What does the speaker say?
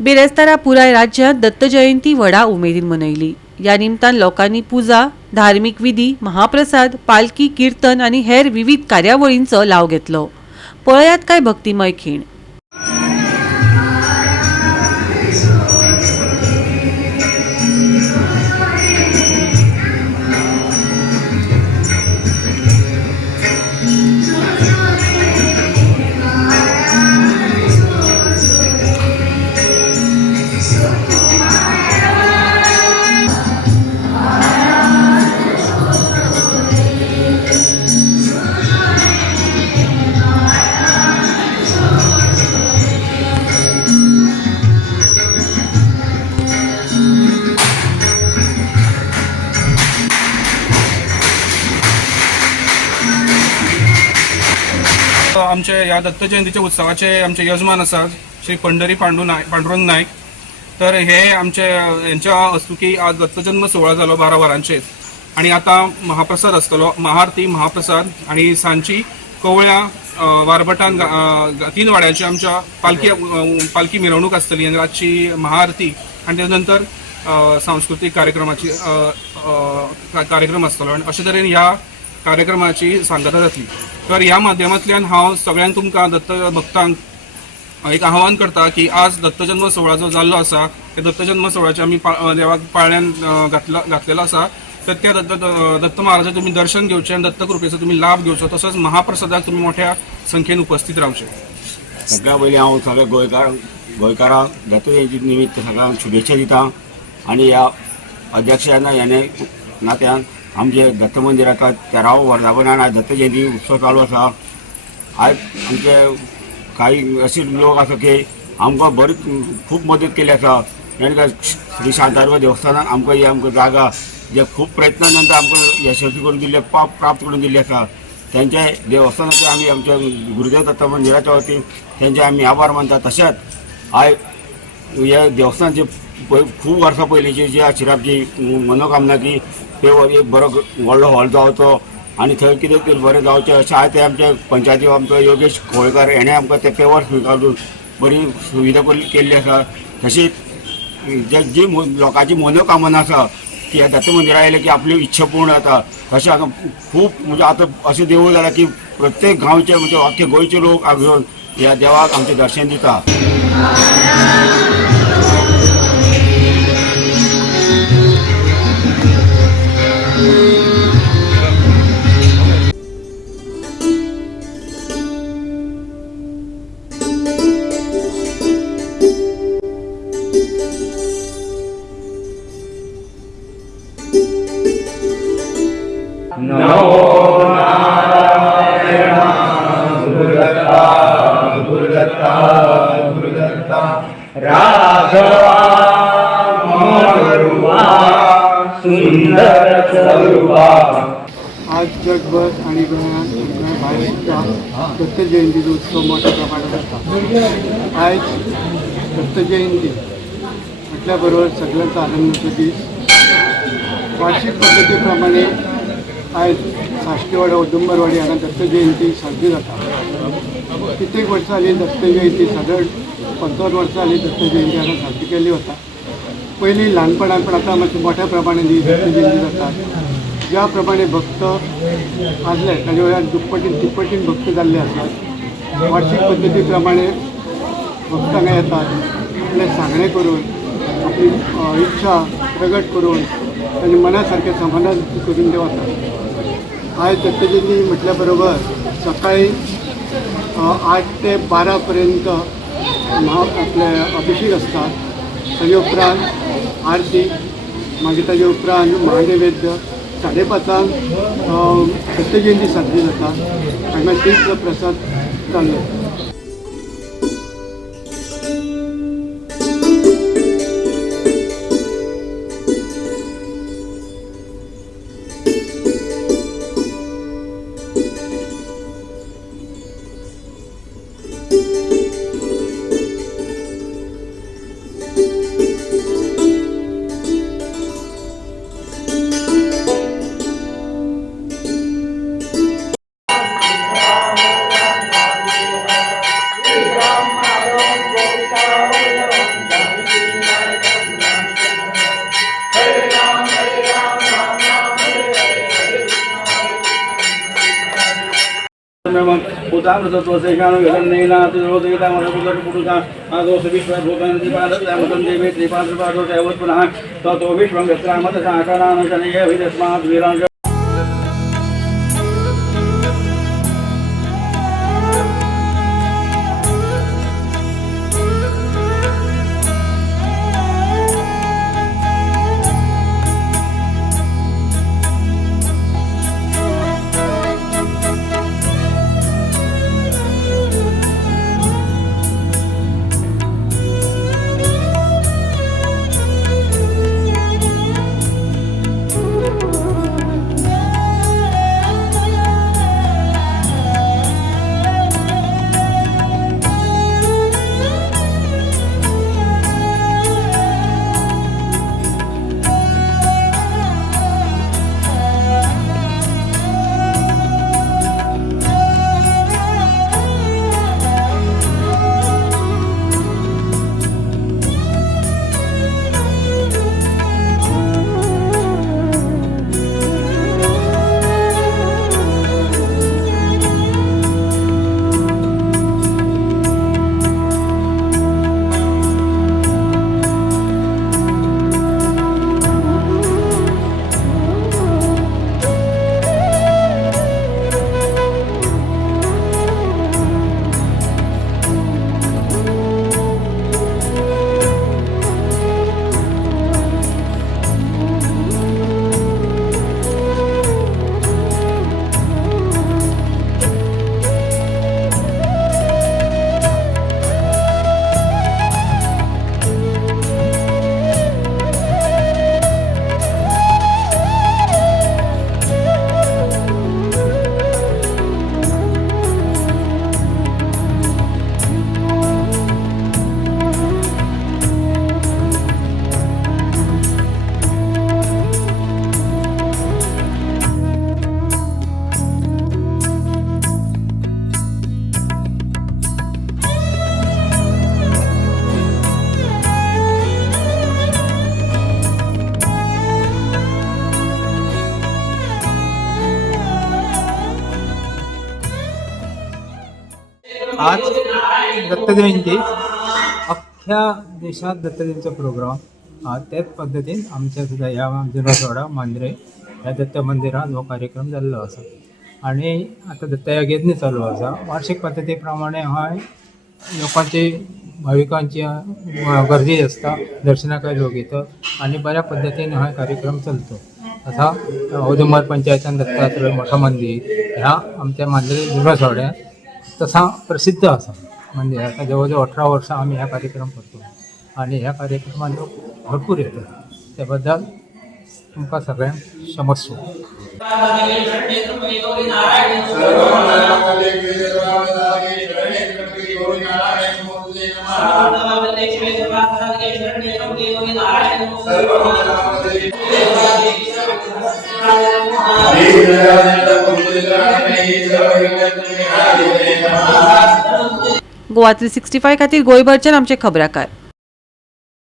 बेरेस्तारा पुराय राज्यात दत्त जयंती व्हडा उमेदीन मनयली। या निमतान लोकांनी पूजा, धार्मिक विधी, महाप्रसाद, पालखी, कीर्तन आणि हेर विविध कार्यावळींचो लाव घेतलो। पळयात काय भक्तिमय खीण। आमचे या दत्त जयंतीच्या उत्सवाचे आमचे यजमान आसात श्री पंढरी पांडुरंग नायक। तर हे आमचे यांच्या हस्तुकी आज दत्तजन्म सोहळा जालो 12 वरांचेर आणि आता महाप्रसाद आसतलो, महाआरती, महाप्रसाद आणि सांची कवळ्या वारबटान 3 वाड्याची आमच्या पालखी मिरवणूक आसतली आणि रातची महाआरती आणि त्यानंतर सांस्कृतिक कार्यक्रम आसतलो आणि अशे तरेन ह्या कार्यक्रमाची सांगता जातली। तर ह्या माध्यमांतल्यान हांव सगळ्यांक तुमकां दत्त भक्तांक एक आव्हान करता की आज दत्तजन्म सोहळा जो जाल्लो आसा त्या दत्तजन्म सोहळ्याचे आमी देवाक पाळण्यान घातलेलो आसा। तर त्या दत्त महाराजांचे तुम्ही दर्शन घेवचें आणि दत्त कृपेचो तुम्ही लाभ घेवचो, तसोच महाप्रसादाक तुम्ही मोठ्या संख्येन उपस्थित रावचे। सगळ्या पयलीं हांव सगळे गोंयकारांक दत्त जयंती निमित्त सगळ्यांक शुभेच्छा दिता आणि ह्या अध्यक्षान ह्याने नात्यान आमचे दत्त मंदिराचा 13वा वर्धापनान आज दत्त जयंती उत्सव चालू आसा। आज आमचे काही असे लोक आसा की आमकां बरीच खूप मदत केली आसा। तांकां श्री शांतादुर्गा देवस्थानाक आमकां जागा जे खूप प्रयत्नानंतर आमकां यशस्वी करून दिल्ले प्राप्त करून दिल्ली आसा। त्यांच्या देवस्थानाचे आमी आमच्या गुरुदेव दत्त मंदिराच्या वतीन त्यांचे आमी आभार मानता। तशेंच आयज ह्या देवस्थानाचे खूप वर्सां पयलींची जी आशिराची मनोकामना की ते एक बरो व्हडलो हॉल जावचो आणि थंय कितें तरी बरें जावचें अशें आयज ते आमच्या पंचायती आमचो योगेश कोळेकर हेणें आमकां ते पेवर स्विकारून बरी सुविधा केल्ली आसा। तशीच जी लोकांची मनोकामना आसा की ह्या दत्त मंदिराक आयले की आपली इच्छा पूर्ण जाता, तशें हांगा खूब म्हणजे आतां अशें देवूळ जालां की प्रत्येक गांवचे म्हणजे अख्खे गोंयचे लोक घेवन ह्या देवाक आमचें दर्शन दिता। राघवा मरुवा सुंदर स्वरूपा। आज जगभर आणि गोंयांत भायर सुद्धा दत्त जयंतीचो उत्सव मोठ्या प्रमाणात आसता। आयज दत्त जयंती म्हटल्या बरोबर सगळ्यांचो आनंदाचो दीस। वार्षिक पद्धती प्रमाणे आयज साश्टीवाडा औदुंबरवाडी हांगा दत्त जयंती साजरी जाता। कित्येक वर्सां जाली दत्त जयंती सादारण 55 वर्सां जाली दत्त जयंती हांगा साजरी केल्ली वता। पयलीं ल्हानपणान पण आतां मातशें मोठ्या प्रमाणान ही दत्त जयंती जाता। ज्या प्रमाणे भक्त आसले ताजे वयल्यान दुप्पटीन तिप्पटीन भक्त जाल्ले आसात। वार्षिक पद्धती प्रमाणे भक्त हांगा येतात, आपले सांगणे करून आपली इच्छा प्रगट करून ताजे मना सारकें समाधान करून ते वतात। आयज दत्त जयंती म्हटल्या बरोबर सकाळी 8 ते 12 पर्यंत आपले अभिषेक आसतात। ताजे उपरांत आरती, मागीर ताजे उपरांत महानैवेद्य 5:30 दत्त जयंती साजरी जाता। हांगा तीर्थ प्रसाद चालू। आज दत्त जयंती अख्ख्या देशात दत्त जयंतीचा प्रोग्राम त्याच पद्दतीन आमच्या सुद्धा ह्या जुनासवाडा मांद्रे ह्या दत्त मंदिरात हो कार्यक्रम जाल्लो आसा आणि आता दत्त यज्ञ चालू आसा. वार्षिक पद्धती प्रमाणे हय लोकांची भाविकांची गर्दी असता, दर्शनाक लोक येतात आणि बऱ्या पद्धतीने हा कार्यक्रम चलतो. असा औदुंबर पंचायतान दत्तात्रय मोठं मंदिर ह्या आमच्या मांद्रे जुनासवाड्यात तसा प्रसिद्ध असा मंदिर. आता जवळजवळ 18 वर्सां आम्ही ह्या कार्यक्रम करतो आणि ह्या कार्यक्रमात लोक भरपूर येतात. त्याबद्दल तुमकां सगळ्यांक क्षमस्व. गोवा 365 खातीर गोंयभरच्यान आमचे खबराकार.